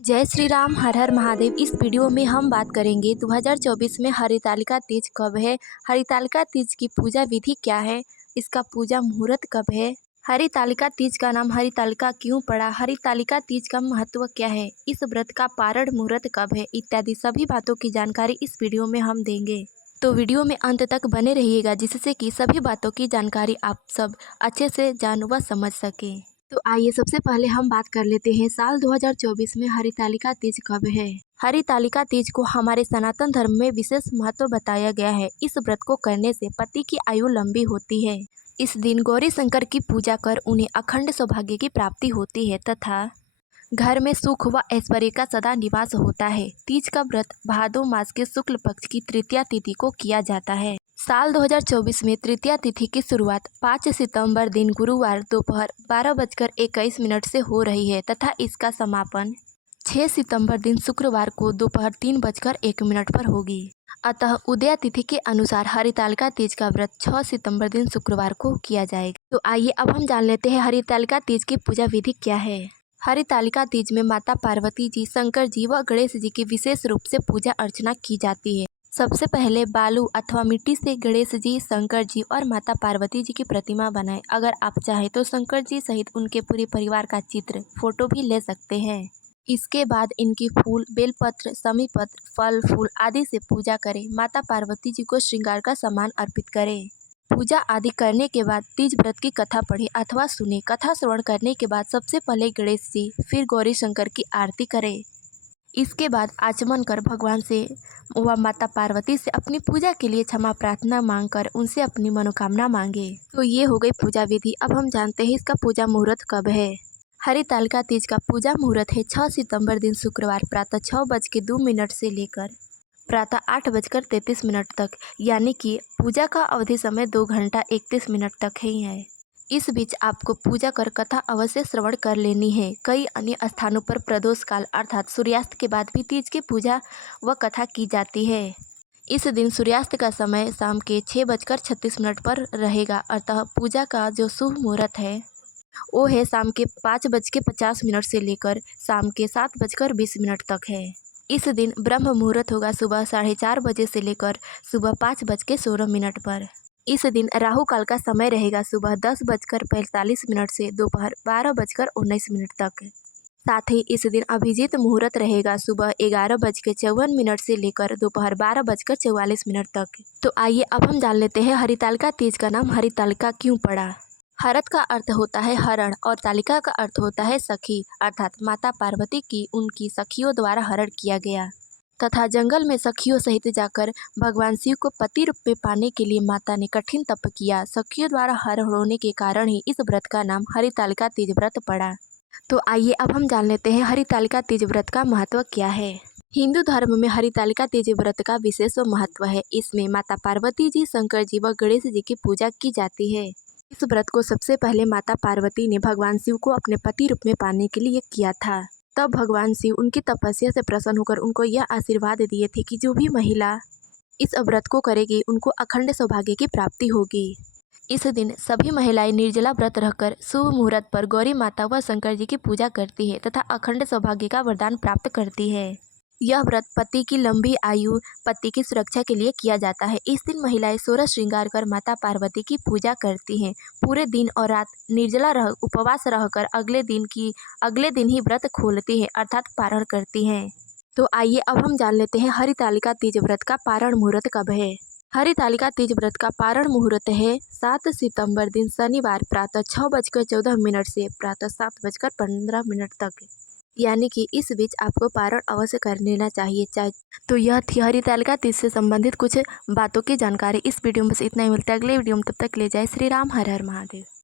जय श्री राम, हर हर महादेव। इस वीडियो में हम बात करेंगे 2024 में हरितालिका तीज कब है, हरितालिका तीज की पूजा विधि क्या है, इसका पूजा मुहूर्त कब है, हरितालिका तीज का नाम हरितालिका क्यों पड़ा, हरितालिका तीज का महत्व क्या है, इस व्रत का पारण मुहूर्त कब है, इत्यादि सभी बातों की जानकारी इस वीडियो में हम देंगे। तो वीडियो में अंत तक बने रहिएगा, जिससे कि सभी बातों की जानकारी आप सब अच्छे से जान व समझ सकें। तो आइए सबसे पहले हम बात कर लेते हैं साल 2024 में हरितालिका तीज कब है। हरितालिका तीज को हमारे सनातन धर्म में विशेष महत्व बताया गया है। इस व्रत को करने से पति की आयु लंबी होती है। इस दिन गौरी शंकर की पूजा कर उन्हें अखंड सौभाग्य की प्राप्ति होती है तथा घर में सुख व ऐश्वर्य का सदा निवास होता है। तीज का व्रत भादो मास के शुक्ल पक्ष की तृतीया तिथि को किया जाता है। साल 2024 में तृतीया तिथि की शुरुआत 5 सितंबर दिन गुरुवार दोपहर 12:21 से हो रही है तथा इसका समापन 6 सितंबर दिन शुक्रवार को दोपहर 3:01 पर होगी। अतः उदया तिथि के अनुसार हरितालिका तीज का व्रत 6 सितंबर दिन शुक्रवार को किया जाएगा। तो आइए अब हम जान लेते हैं हरितालिका तीज की पूजा विधि क्या है। हरितालिका तीज में माता पार्वती जी, शंकर जी व गणेश जी की विशेष रूप से पूजा अर्चना की जाती है। सबसे पहले बालू अथवा मिट्टी से गणेश जी, शंकर जी और माता पार्वती जी की प्रतिमा बनाएं। अगर आप चाहें तो शंकर जी सहित उनके पूरे परिवार का चित्र, फोटो भी ले सकते हैं। इसके बाद इनकी फूल, बेलपत्र, समीपत्र, फल फूल आदि से पूजा करें। माता पार्वती जी को श्रृंगार का सामान अर्पित करें। पूजा आदि करने के बाद तीज व्रत की कथा पढ़े अथवा सुने। कथा श्रवण करने के बाद सबसे पहले गणेश जी, फिर गौरी शंकर की आरती करें। इसके बाद आचमन कर भगवान से व माता पार्वती से अपनी पूजा के लिए क्षमा प्रार्थना मांगकर उनसे अपनी मनोकामना मांगे। तो ये हो गई पूजा विधि। अब हम जानते हैं इसका पूजा मुहूर्त कब है। हरितालिका तीज का पूजा मुहूर्त है 6 सितंबर दिन शुक्रवार प्रातः 6:02 से लेकर प्रातः 8:33 तक, यानी कि पूजा का अवधि समय 2 घंटा 31 मिनट तक ही है। इस बीच आपको पूजा कर कथा अवश्य श्रवण कर लेनी है। कई अन्य स्थानों पर प्रदोष काल अर्थात सूर्यास्त के बाद भी तीज की पूजा व कथा की जाती है। इस दिन सूर्यास्त का समय शाम के 6:36 पर रहेगा। अतः पूजा का जो शुभ मुहूर्त है वो है शाम के 5:50 से लेकर शाम के 7:20 तक है। इस दिन ब्रह्म मुहूर्त होगा सुबह 4:30 बजे से लेकर सुबह 5:16 पर। इस दिन राहु काल का समय रहेगा सुबह 10:45 से दोपहर 12:19 तक। साथ ही इस दिन अभिजीत मुहूर्त रहेगा सुबह 11:54 से लेकर दोपहर 12:44 तक। तो आइए अब हम जान लेते हैं हरितालिका तीज का नाम हरितालिका क्यों पड़ा। हरत का अर्थ होता है हरण और तालिका का अर्थ होता है सखी, अर्थात माता पार्वती की उनकी सखियों द्वारा हरण किया गया तथा जंगल में सखियों सहित जाकर भगवान शिव को पति रूप में पाने के लिए माता ने कठिन तप किया। सखियों द्वारा हरण होने के कारण ही इस व्रत का नाम हरितालिका तीज व्रत पड़ा। तो आइए अब हम जान लेते हैं हरितालिका तीज व्रत का महत्व क्या है। हिंदू धर्म में हरितालिका तीज व्रत का विशेष महत्व है। इसमें माता पार्वती जी, शंकर जी व गणेश जी की पूजा की जाती है। इस व्रत को सबसे पहले माता पार्वती ने भगवान शिव को अपने पति रूप में पाने के लिए किया था। तब भगवान शिव उनकी तपस्या से प्रसन्न होकर उनको यह आशीर्वाद दिए थे कि जो भी महिला इस व्रत को करेगी उनको अखंड सौभाग्य की प्राप्ति होगी। इस दिन सभी महिलाएं निर्जला व्रत रहकर शुभ मुहूर्त पर गौरी माता व शंकर जी की पूजा करती है तथा अखंड सौभाग्य का वरदान प्राप्त करती है। यह व्रत पति की लंबी आयु, पति की सुरक्षा के लिए किया जाता है। इस दिन महिलाएं 16 श्रृंगार कर माता पार्वती की पूजा करती हैं। पूरे दिन और रात निर्जला रह उपवास रहकर अगले दिन ही व्रत खोलती हैं अर्थात पारण करती हैं। तो आइए अब हम जान लेते हैं हरितालिका तीज व्रत का पारण मुहूर्त कब है। हरितालिका तीज व्रत का पारण मुहूर्त है 7 सितंबर दिन शनिवार प्रातः 6:14 से प्रातः 7:15 तक, यानी कि इस बीच आपको पारण अवश्य कर लेना चाहिए। चाहे तो यह थी हरितालिका तीज से संबंधित कुछ बातों की जानकारी। इस वीडियो में बस इतना ही। मिलता है अगले वीडियो में, तब तक ले जाए श्री राम, हर हर महादेव।